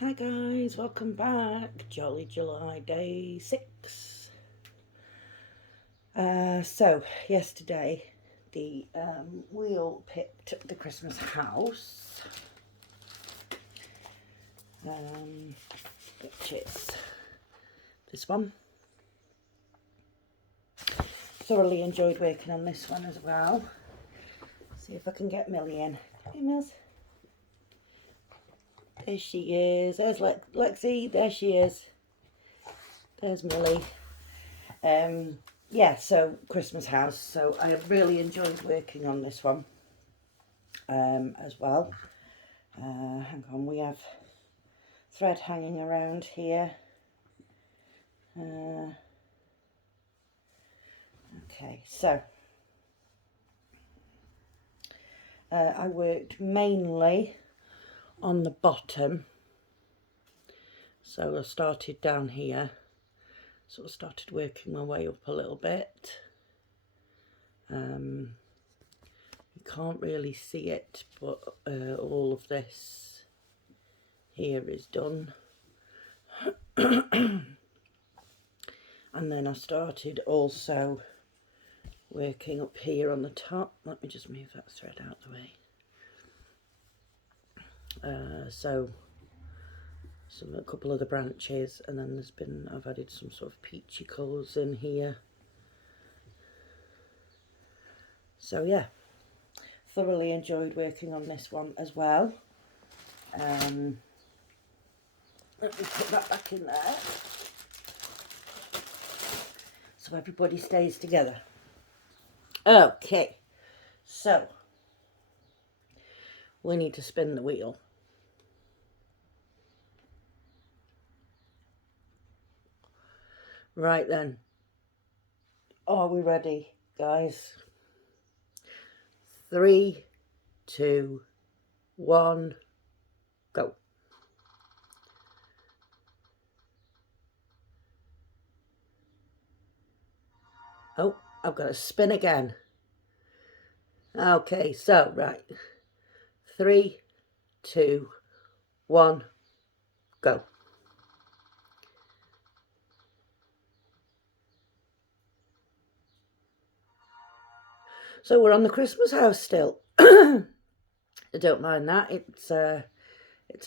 Hi guys, welcome back. Jolly July day 6. So yesterday the we all picked up the Christmas house, which is this one. Thoroughly enjoyed working on this one as well. See if I can get Millie in. Hey Mills. There she is. There's Lexi. There she is. There's Millie. Yeah, so Christmas house. So I have really enjoyed working on this one as well. Hang on, we have thread hanging around here. Okay, so I worked mainly on the bottom. So I started down here, sort of started working my way up a little bit. You can't really see it, but all of this here is done. And then I started also working up here on the top. Let me just move that thread out of the way. So a couple of the branches, and then I've added some sort of peachy colours in here. So yeah, thoroughly enjoyed working on this one as well. Let me put that back in there so everybody stays together. Okay, so we need to spin the wheel. Right then, are we ready, guys? 3, 2, 1, go. Oh, I've got to spin again. Okay, so right, 3, 2, 1, go. So we're on the Christmas house still. I don't mind that. It's a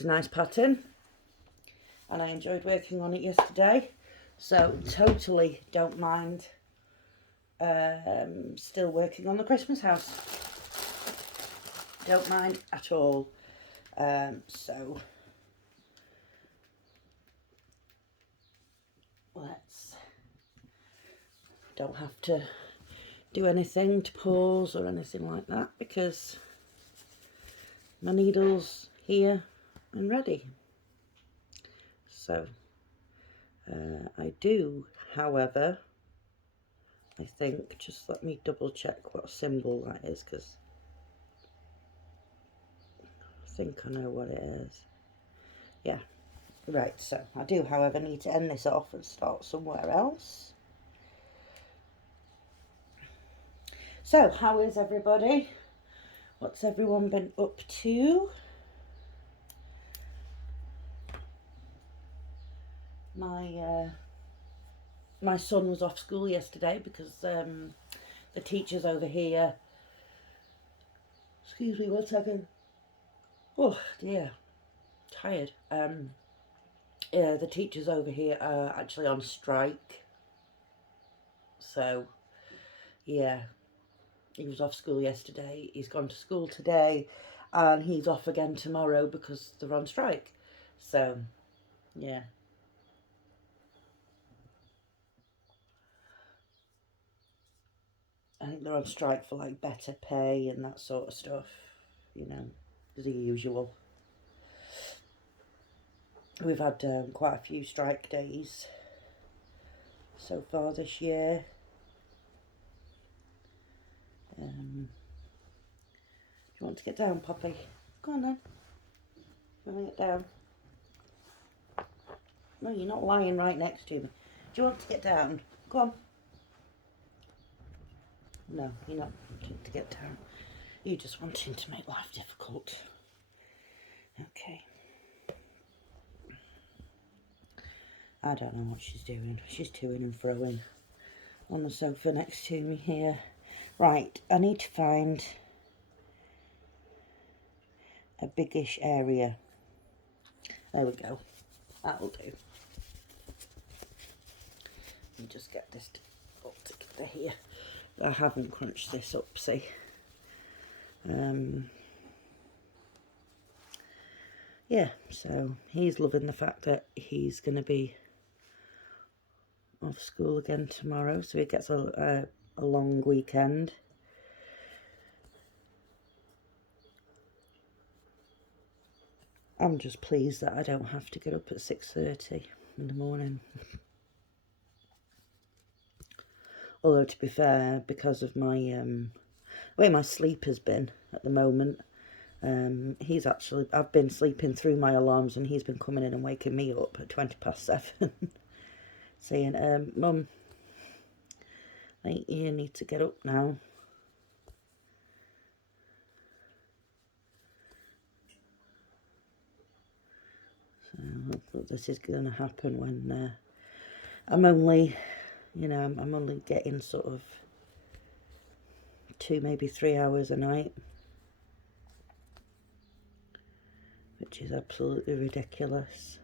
nice pattern, and I enjoyed working on it yesterday. So totally don't mind still working on the Christmas house. Don't mind at all. So don't have to do anything to pause or anything like that, because my needle's here and ready. So I do, however, I think, just let me double check what symbol that is, because I think I know what it is. Yeah, right, so I do, however, need to end this off and start somewhere else. So, how is everybody? What's everyone been up to? My son was off school yesterday because the teachers over here, excuse me 1 second, oh dear, tired. Yeah, the teachers over here are actually on strike, so yeah, he was off school yesterday, he's gone to school today, and he's off again tomorrow because they're on strike. So yeah, I think they're on strike for like better pay and that sort of stuff, you know, the usual. We've had quite a few strike days so far this year. Do you want to get down, Poppy? Go on then. You want to get down? No, you're not lying right next to me. Do you want to get down? Go on. No, you're not wanting to get down. You're just wanting to make life difficult. Okay. I don't know what she's doing. She's toing and froing on the sofa next to me here. Right, I need to find a biggish area. There we go. That'll do. Let me just get this all together here. I haven't crunched this up, see. Yeah, so he's loving the fact that he's going to be off school again tomorrow, so he gets a long weekend. I'm just pleased that I don't have to get up at 6:30 in the morning. Although, to be fair, because of my the way my sleep has been at the moment, I've been sleeping through my alarms, and he's been coming in and waking me up at 7:20, saying, Mum, I think you need to get up now. So this is going to happen when I'm only, I'm only getting sort of 2, maybe 3 hours a night, which is absolutely ridiculous.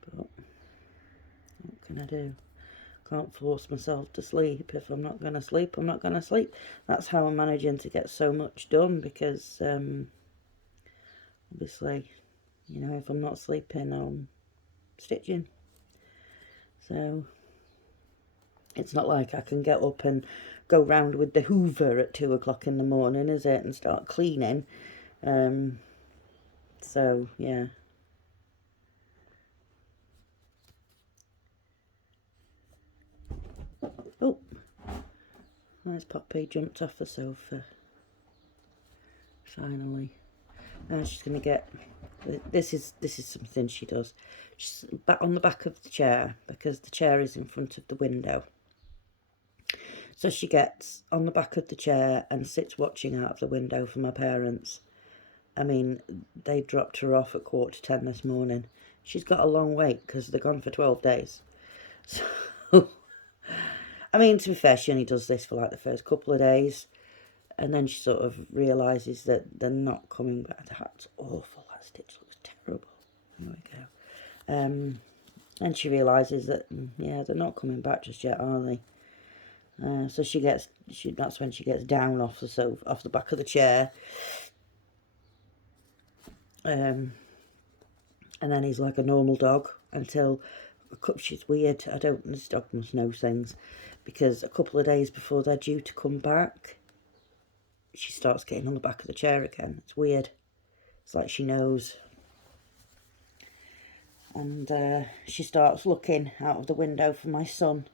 But what can I do? Can't force myself to sleep. If I'm not going to sleep, I'm not going to sleep. That's how I'm managing to get so much done, because obviously, if I'm not sleeping, I'm stitching. So it's not like I can get up and go round with the Hoover at 2 o'clock in the morning, is it, and start cleaning. So yeah. Oh, there's Poppy, jumped off the sofa. Finally. Now she's going to get, this is something she does. She's back on the back of the chair, because the chair is in front of the window. So she gets on the back of the chair and sits watching out of the window for my parents. I mean, they dropped her off at 9:45 this morning. She's got a long wait because they're gone for 12 days. So, I mean, to be fair, she only does this for like the first couple of days. And then she sort of realises that they're not coming back. That's awful. That stitch looks terrible. There we go. And she realises that, yeah, they're not coming back just yet, are they? So that's when she gets down off the sofa, off the back of the chair. And then he's like a normal dog until, she's weird. This dog must know things, because a couple of days before they're due to come back, she starts getting on the back of the chair again. It's weird. It's like she knows. And she starts looking out of the window for my son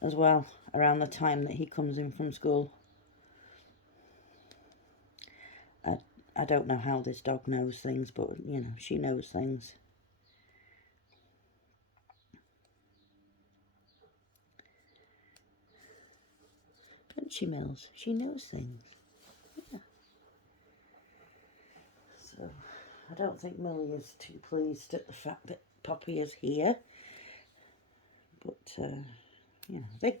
as well, around the time that he comes in from school. I don't know how this dog knows things, but, she knows things. Don't she, Mills? She knows things. Yeah. So, I don't think Millie is too pleased at the fact that Poppy is here. But, they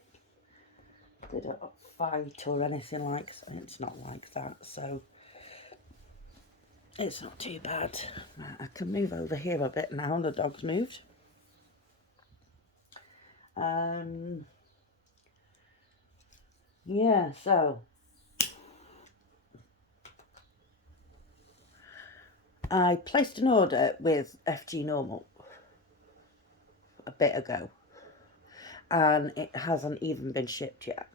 don't fight or anything like that. It's not like that, so it's not too bad. I can move over here a bit now. The dog's moved. Yeah, so I placed an order with FG Normal a bit ago, and it hasn't even been shipped yet.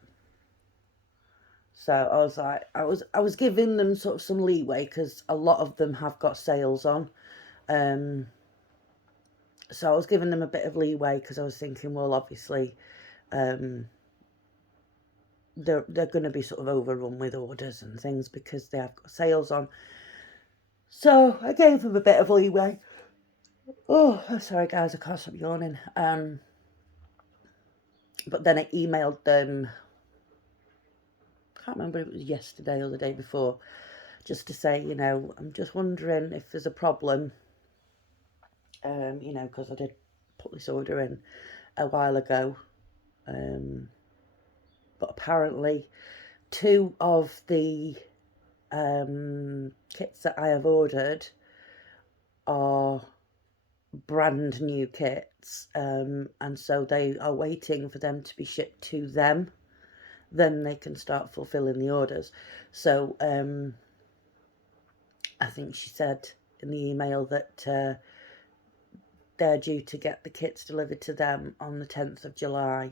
So I was like, I was giving them sort of some leeway, because a lot of them have got sales on. So I was giving them a bit of leeway, because I was thinking, well, obviously, they're going to be sort of overrun with orders and things because they have got sales on. So I gave them a bit of leeway. Oh, sorry guys, I can't stop yawning. But then I emailed them, I can't remember if it was yesterday or the day before, just to say, I'm just wondering if there's a problem You know, because I did put this order in a while ago. But apparently, two of the kits that I have ordered are brand new kits, and so they are waiting for them to be shipped to them. Then they can start fulfilling the orders. So I think she said in the email that they're due to get the kits delivered to them on the 10th of July,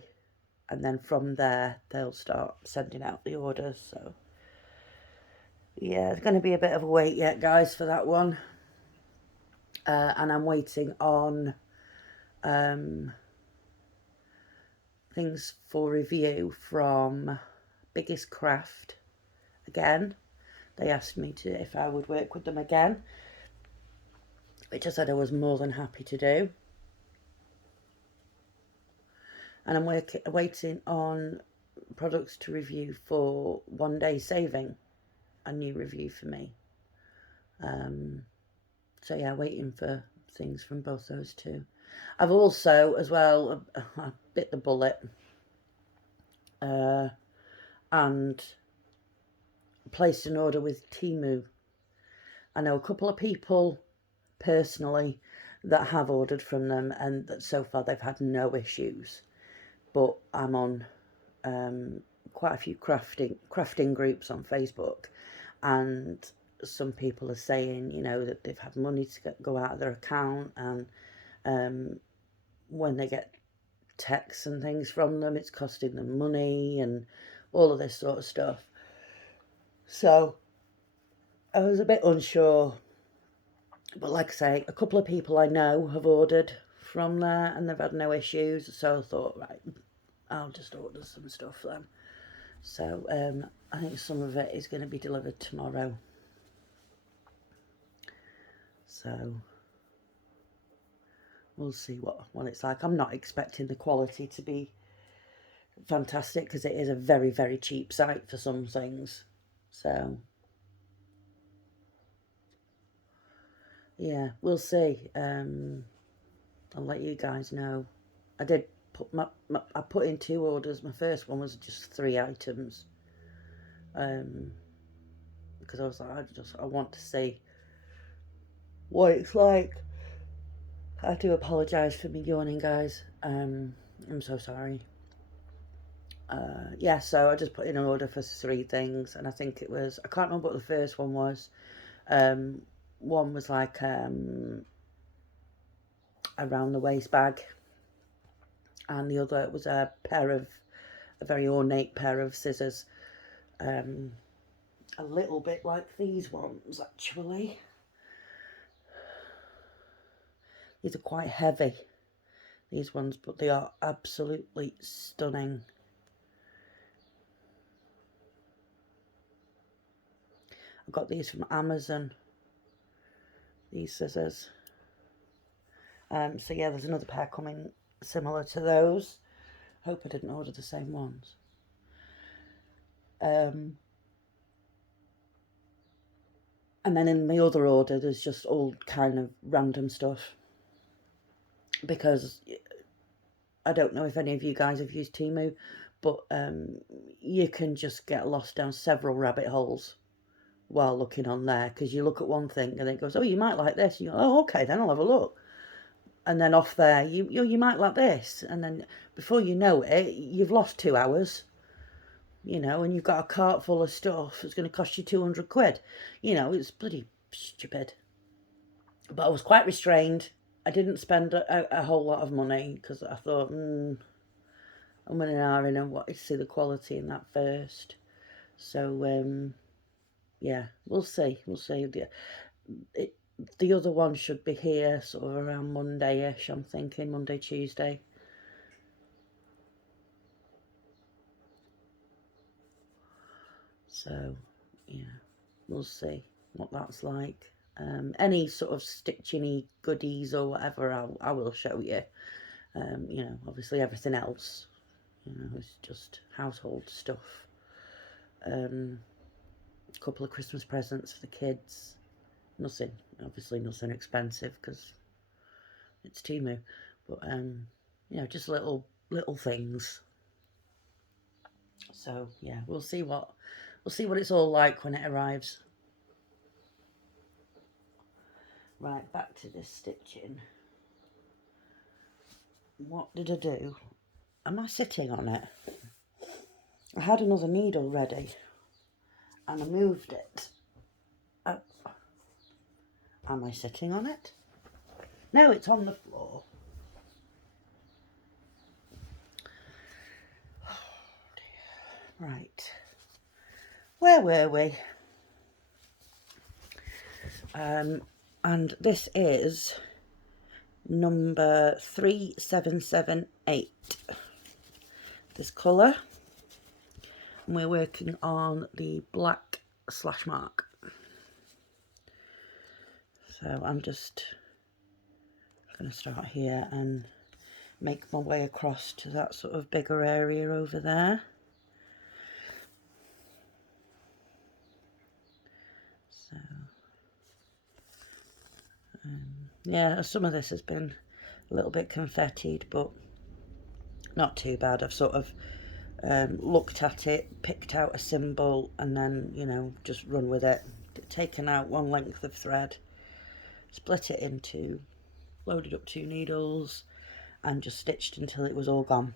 and then from there they'll start sending out the orders. So yeah, it's going to be a bit of a wait yet, guys, for that one. And I'm waiting on things for review from Biggest Craft again. They asked me to if I would work with them again, which I said I was more than happy to do. And I'm waiting on products to review for One Day Saving, a new review for me. So yeah, waiting for things from both those two. I've also, as well, I bit the bullet and placed an order with Temu. I know a couple of people personally that have ordered from them, and that so far they've had no issues. But I'm on quite a few crafting groups on Facebook, and some people are saying, you know, that they've had money to go out of their account, and when they get texts and things from them, it's costing them money and all of this sort of stuff. So I was a bit unsure, but like I say, a couple of people I know have ordered from there and they've had no issues. So I thought, right, I'll just order some stuff then. So I think some of it is going to be delivered tomorrow. So we'll see what it's like. I'm not expecting the quality to be fantastic because it is a very, very cheap site for some things. So yeah, we'll see. I'll let you guys know. I did put I put in 2 orders. My first one was just 3 items. Because I was like, I want to see what it's like. I do apologise for me yawning, guys. I'm so sorry. Yeah, so I just put in an order for 3 things, and I think it was, I can't remember what the first one was. One was like a round the waist bag, and the other was a very ornate pair of scissors. A little bit like these ones, actually. These are quite heavy, these ones, but they are absolutely stunning. I got these from Amazon, these scissors. So yeah, there's another pair coming similar to those. Hope I didn't order the same ones. And then in the other order, there's just all kind of random stuff. Because I don't know if any of you guys have used Temu, but you can just get lost down several rabbit holes while looking on there, because you look at one thing and it goes, oh, you might like this. You go, oh, okay, then I'll have a look. And then off there, you might like this. And then before you know it, you've lost 2 hours, you know, and you've got a cart full of stuff that's going to cost you 200 quid. You know, it's bloody stupid. But I was quite restrained. I didn't spend a whole lot of money because I thought, I'm in an hour and I wanted to see the quality in that first. So, yeah, we'll see. We'll see. The other one should be here sort of around Monday-ish, I'm thinking. Monday, Tuesday. So, yeah, we'll see what that's like. Any sort of stitching-y goodies or whatever, I will show you. You know, obviously everything else, you know, is just household stuff. A couple of Christmas presents for the kids. Nothing, obviously nothing expensive, because It's Temu, but you know, just little things. So yeah, we'll see what it's all like when it arrives. Right, back to this stitching. What did I do? Am I sitting on it? I had another needle ready and I moved it. Oh. Am I sitting on it? No, it's on the floor. Oh dear. Right. Where were we? And this is number 3778. This colour. And we're working on the black slash mark. So I'm just going to start here and make my way across to that sort of bigger area over there. So yeah, some of this has been a little bit confettied, but not too bad. I've sort of looked at it, picked out a symbol, and then, you know, just run with it. Taken out one length of thread, split it in two, loaded up 2 needles, and just stitched until it was all gone.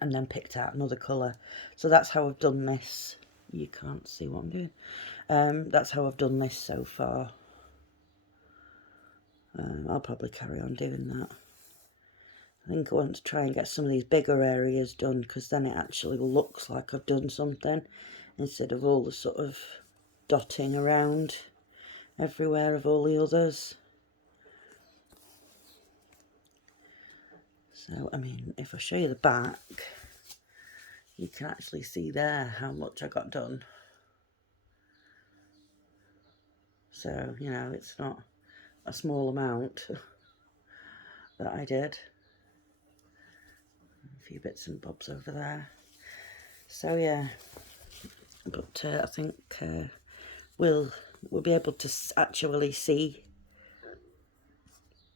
And then picked out another colour. So that's how I've done this. You can't see what I'm doing. That's how I've done this so far. I'll probably carry on doing that. I think I want to try and get some of these bigger areas done, because then it actually looks like I've done something, instead of all the sort of dotting around everywhere of all the others. So, I mean, if I show you the back, you can actually see there how much I got done. So, you know, it's not a small amount that I did. A few bits and bobs over there. So yeah, but I think we'll be able to actually see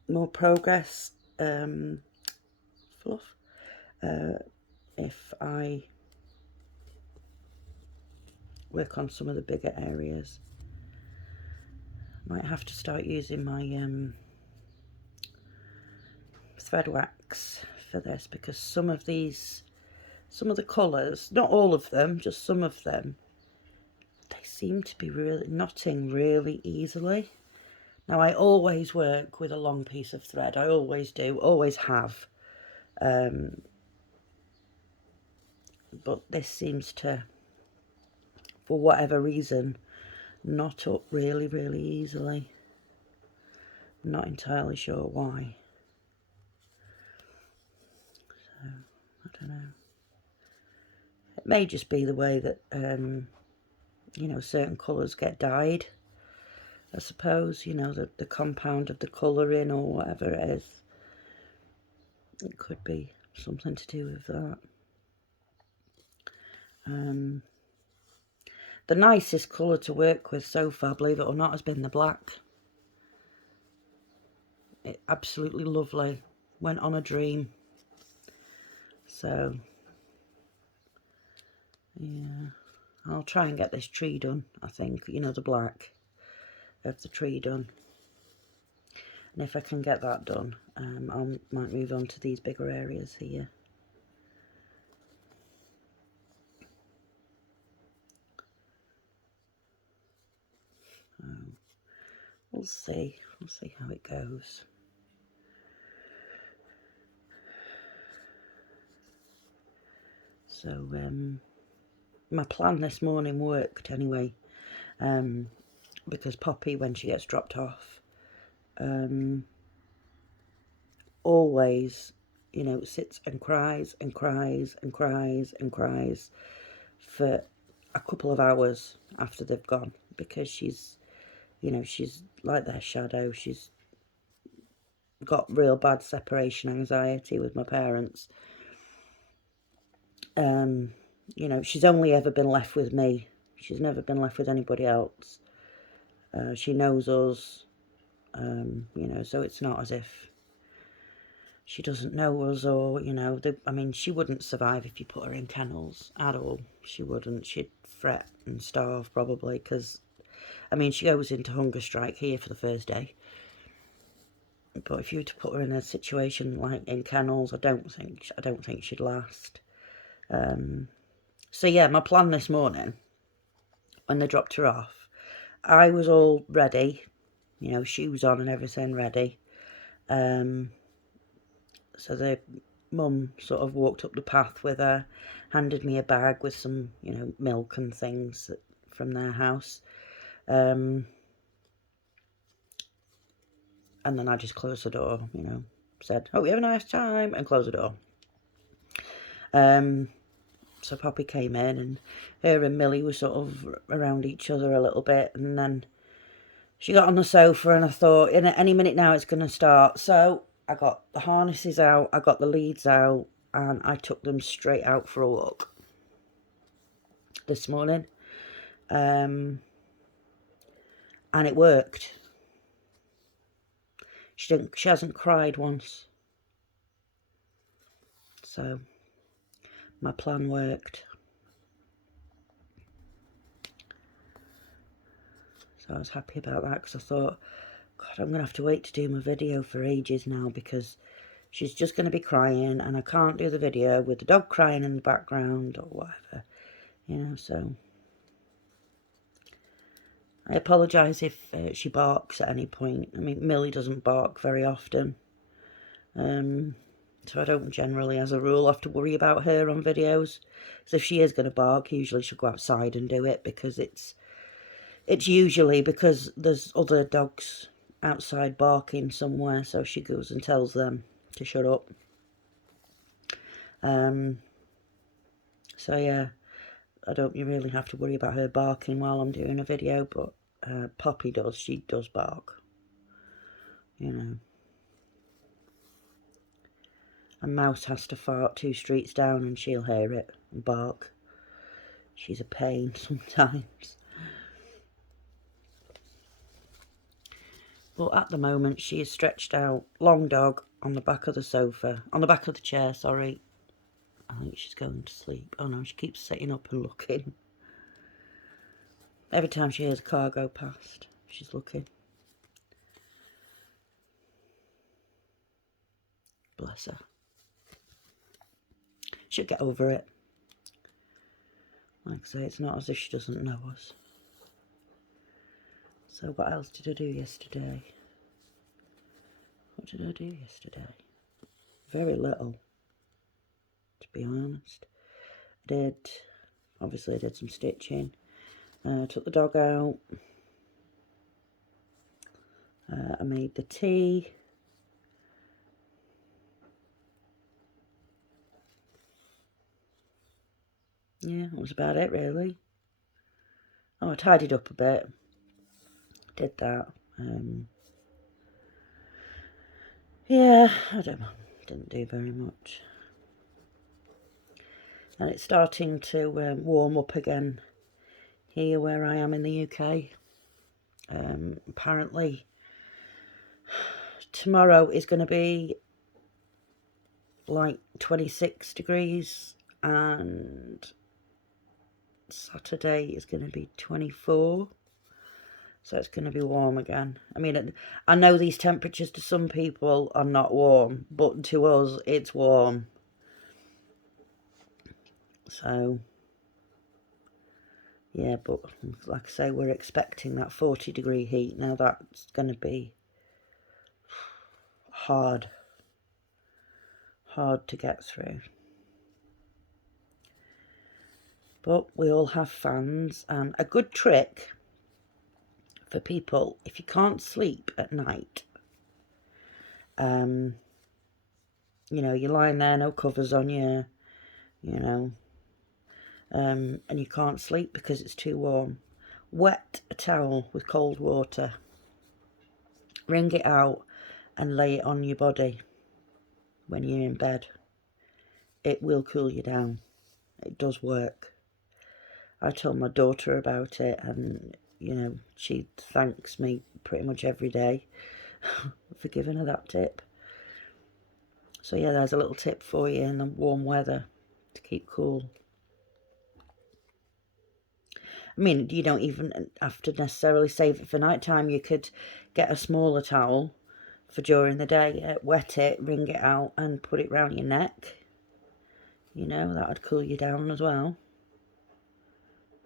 more progress, Fluff, if I work on some of the bigger areas. Might have to start using my thread wax for this, because some of the colours, not all of them, just some of them, they seem to be really knotting really easily. Now, I always work with a long piece of thread. I always do, always have. But this seems to, for whatever reason, knot up really, really easily. I'm not entirely sure why. So, I don't know. It may just be the way that, you know, certain colours get dyed, I suppose. You know, the compound of the colouring or whatever it is. It could be something to do with that. The nicest colour to work with so far, believe it or not, has been the black. It absolutely lovely. Went on a dream. So, yeah. I'll try and get this tree done, I think. You know, the black of the tree done. And if I can get that done, I might move on to these bigger areas here. We'll see how it goes. So my plan this morning worked anyway, because Poppy, when she gets dropped off, always, you know, sits and cries and cries and cries and cries for a couple of hours after they've gone, because she's, you know, she's like their shadow. She's got real bad separation anxiety with my parents. You know, she's only ever been left with me. She's never been left with anybody else. She knows us You know, so it's not as if she doesn't know us, or, you know, I mean, she wouldn't survive if you put her in kennels at all. She wouldn't. She'd fret and starve probably, because, I mean, she goes into hunger strike here for the first day. But if you were to put her in a situation like in kennels, I don't think she'd last. So yeah, my plan this morning, when they dropped her off, I was all ready, you know, shoes on and everything ready. So the mum sort of walked up the path with her, handed me a bag with some, you know, milk and things from their house. And then I just closed the door, you know, said, "Oh, we have a nice time," and closed the door. So Poppy came in, and her and Millie were sort of around each other a little bit, and then she got on the sofa, and I thought, in any minute now it's going to start. So I got the harnesses out, I got the leads out, and I took them straight out for a walk this morning. And it worked. She hasn't cried once. So my plan worked. So I was happy about that, because I thought, God, I'm going to have to wait to do my video for ages now, because she's just going to be crying, and I can't do the video with the dog crying in the background or whatever, you know. So I apologise if she barks at any point. I mean, Millie doesn't bark very often, so I don't generally, as a rule, have to worry about her on videos. So if she is going to bark, usually she'll go outside and do it, because it's usually because there's other dogs outside barking somewhere, so she goes and tells them to shut up. So yeah, I don't really have to worry about her barking while I'm doing a video, but Poppy does. She does bark, you know. A mouse has to fart 2 streets down and she'll hear it and bark. She's a pain sometimes. But at the moment she is stretched out, long dog, on the back of the sofa, on the back of the chair, sorry. I think she's going to sleep. Oh no, she keeps sitting up and looking. Every time she hears a car go past, she's looking. Bless her. She'll get over it. Like I say, it's not as if she doesn't know us. So what else did I do yesterday? What did I do yesterday? Very little, to be honest. Obviously I did some stitching. Took the dog out. I made the tea. Yeah, that was about it really. Oh, I tidied up a bit. Did that. Yeah, I don't know. Didn't do very much. And it's starting to warm up again here where I am in the UK. Apparently tomorrow is going to be like 26 degrees, and Saturday is going to be 24. So it's going to be warm again. I mean, I know these temperatures to some people are not warm, but to us it's warm. So yeah, but like I say, we're expecting that 40-degree heat. Now that's going to be hard to get through. But we all have fans, and a good trick for people, if you can't sleep at night, you know, you're lying there, no covers on you, you know, and you can't sleep because it's too warm, wet a towel with cold water, wring it out and lay it on your body when you're in bed. It will cool you down. It does work. I told my daughter about it, and you know, she thanks me pretty much every day for giving her that tip. So yeah, there's a little tip for you in the warm weather to keep cool. I mean, you don't even have to necessarily save it for night time. You could get a smaller towel for during the day, wet it, wring it out and put it round your neck. You know, that would cool you down as well.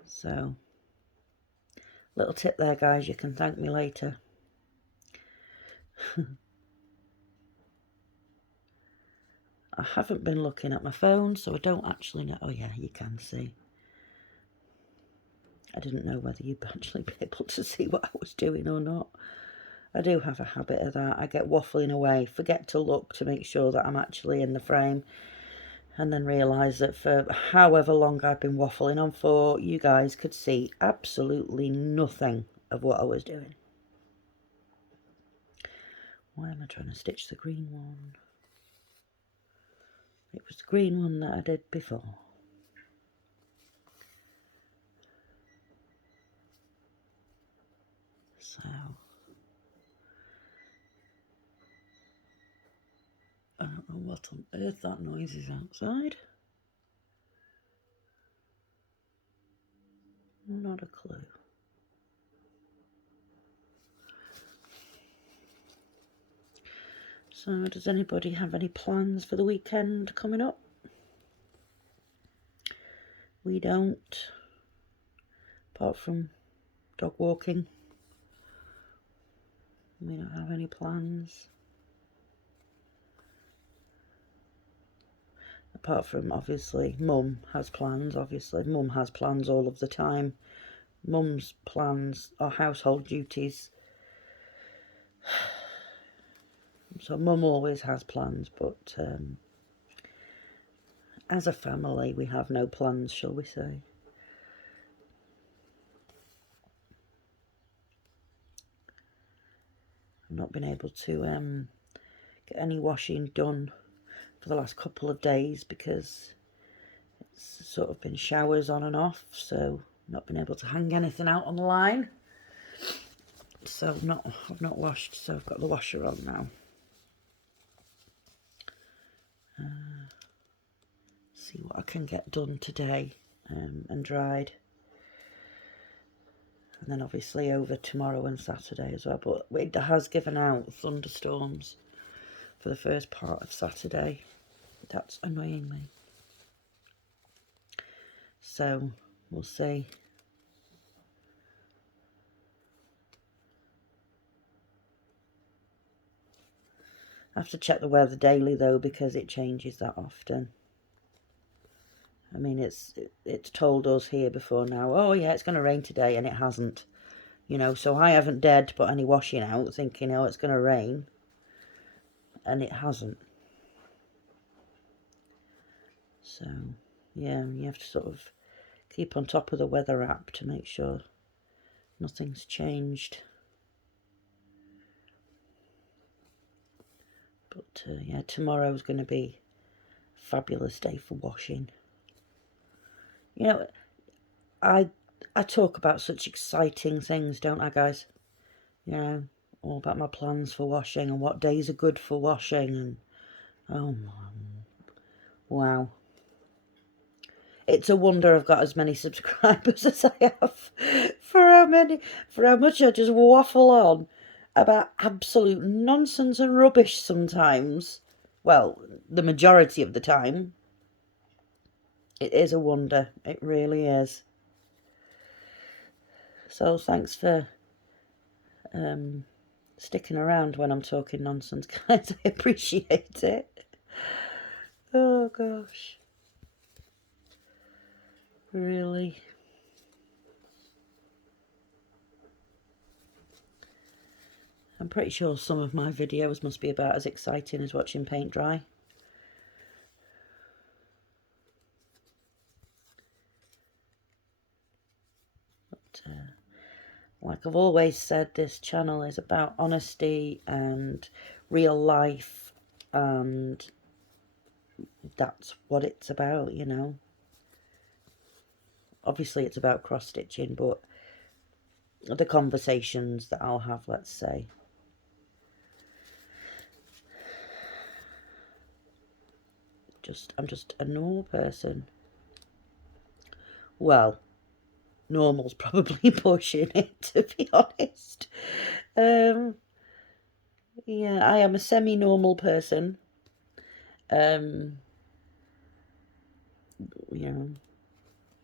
So, little tip there, guys. You can thank me later. I haven't been looking at my phone, so I don't actually know. Oh yeah, you can see. I didn't know whether you'd actually be able to see what I was doing or not. I do have a habit of that. I get waffling away, forget to look to make sure that I'm actually in the frame, and then realise that for however long I've been waffling on for, you guys could see absolutely nothing of what I was doing. Why am I trying to stitch the green one? It was the green one that I did before. So, I don't know what on earth that noise is outside. Not a clue. So, does anybody have any plans for the weekend coming up? We don't, apart from dog walking. We don't have any plans. Apart from, obviously, Mum has plans. Obviously, Mum has plans all of the time. Mum's plans are household duties. So Mum always has plans, but as a family, we have no plans, shall we say. I've not been able to get any washing done for the last couple of days because it's sort of been showers on and off, so not been able to hang anything out on the line. So I've not washed, so I've got the washer on now. See what I can get done today and dried. And then obviously over tomorrow and Saturday as well. But it has given out thunderstorms for the first part of Saturday. That's annoying me. So we'll see. I have to check the weather daily though because it changes that often. I mean, it's told us here before now, oh yeah, it's going to rain today, and it hasn't. You know, so I haven't dared to put any washing out thinking, oh, it's going to rain. And it hasn't. So, yeah, you have to sort of keep on top of the weather app to make sure nothing's changed. But, yeah, tomorrow's going to be a fabulous day for washing. You know, I talk about such exciting things, don't I, guys? You know, all about my plans for washing and what days are good for washing and, oh, wow. It's a wonder I've got as many subscribers as I have for how much I just waffle on about absolute nonsense and rubbish sometimes. Well, the majority of the time. It is a wonder. It really is. So thanks for sticking around when I'm talking nonsense, guys. I appreciate it. Oh, gosh. Really. I'm pretty sure some of my videos must be about as exciting as watching paint dry. But, like I've always said, this channel is about honesty and real life, and that's what it's about, you know. Obviously it's about cross-stitching, but the conversations that I'll have, let's say, I'm just a normal person. Well, normal's probably pushing it, to be honest. Yeah, I am a semi-normal person. You know,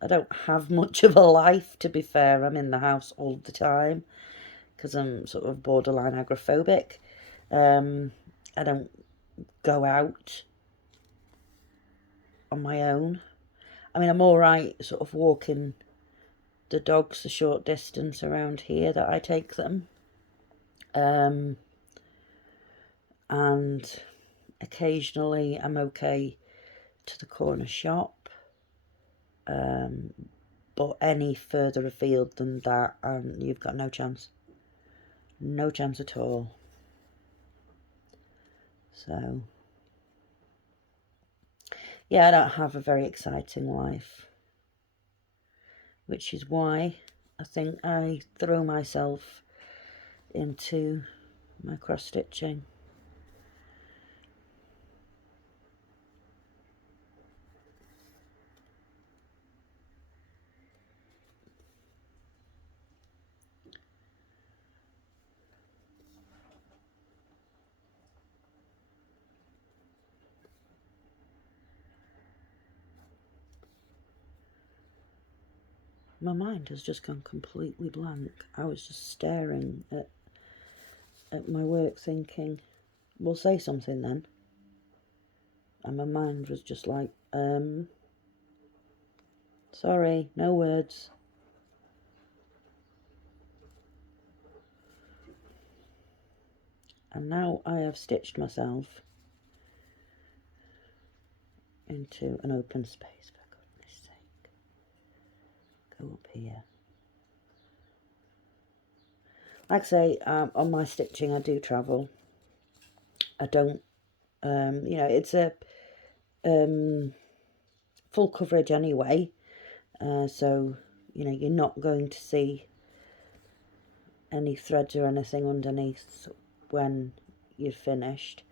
I don't have much of a life, to be fair. I'm in the house all the time because I'm sort of borderline agoraphobic. I don't go out on my own. I mean, I'm all right sort of walking the dogs a short distance around here that I take them. And occasionally I'm okay to the corner shop. But any further afield than that, you've got no chance. No chance at all. So, yeah, I don't have a very exciting life. Which is why I think I throw myself into my cross-stitching. My mind has just gone completely blank. I was just staring at my work thinking, well, say something then. And my mind was just like, sorry, no words. And now I have stitched myself into an open space, for goodness sake. Go up here. Like I say, on my stitching I do travel. I don't, you know, it's a full coverage anyway. So, you know, you're not going to see any threads or anything underneath when you've finished.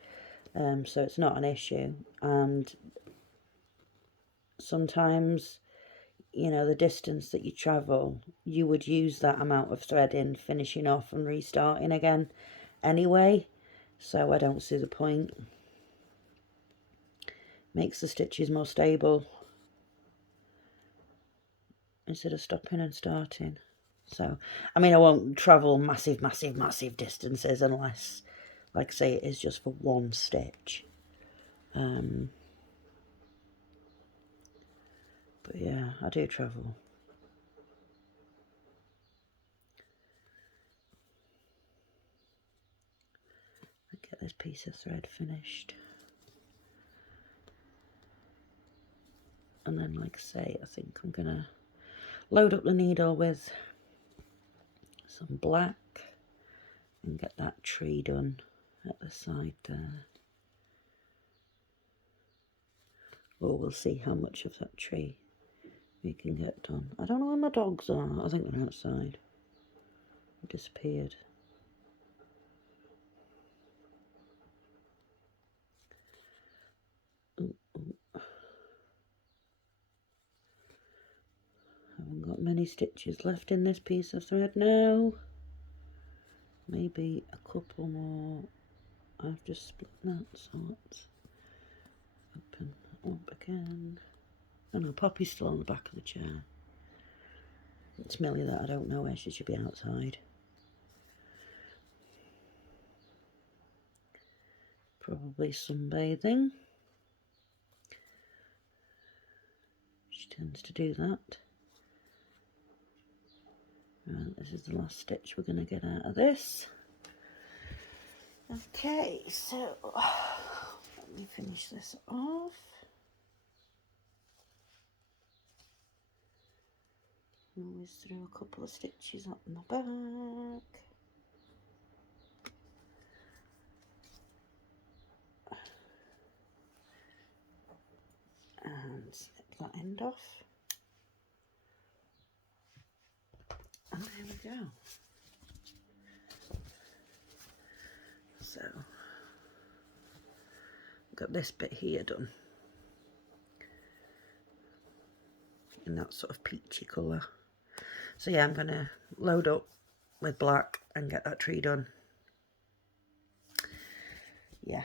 So it's not an issue. And sometimes, you know, the distance that you travel, you would use that amount of thread in finishing off and restarting again anyway. So I don't see the point. Makes the stitches more stable instead of stopping and starting. So, I mean, I won't travel massive distances unless, like I say, it is just for one stitch. But yeah, I do travel. Get this piece of thread finished. And then, like I say, I think I'm going to load up the needle with some black and get that tree done at the side there. Or we'll see how much of that tree we can get done. I don't know where my dogs are. I think they're outside. They disappeared. Ooh, ooh. Haven't got many stitches left in this piece of thread now. Maybe a couple more. I've just split that, so let's open that up again. Oh no, Poppy's still on the back of the chair. It's Millie that I don't know where she should be outside. Probably sunbathing. She tends to do that. Right, this is the last stitch we're going to get out of this. Okay, so let me finish this off. Always throw a couple of stitches up in the back. And snip that end off. And there we go. So, got this bit here done. in that sort of peachy colour. So yeah, I'm going to load up with black and get that tree done. Yeah.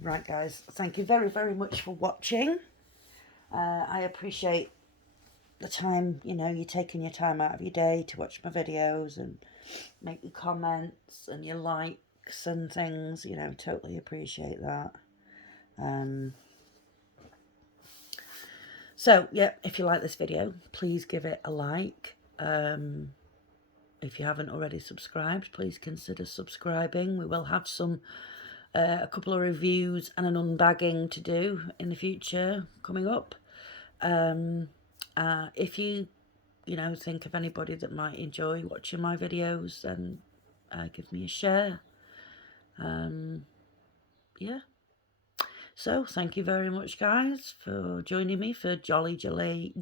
Right, guys, thank you very, very much for watching. I appreciate the time, you know, you're taking your time out of your day to watch my videos and make your comments and your likes and things, you know, totally appreciate that. So, yeah, if you like this video, please give it a like. If you haven't already subscribed, please consider subscribing. We will have a couple of reviews and an unbagging to do in the future coming up. If you know, think of anybody that might enjoy watching my videos, then give me a share. Yeah. So, thank you very much, guys, for joining me for Jolly July,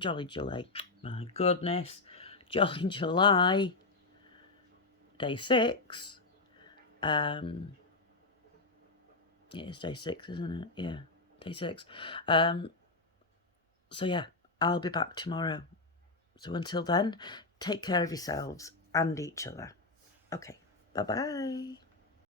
my goodness, Jolly July, day 6. It is day 6, isn't it? Yeah, day 6. So yeah, I'll be back tomorrow. So until then, take care of yourselves and each other. Okay, bye-bye.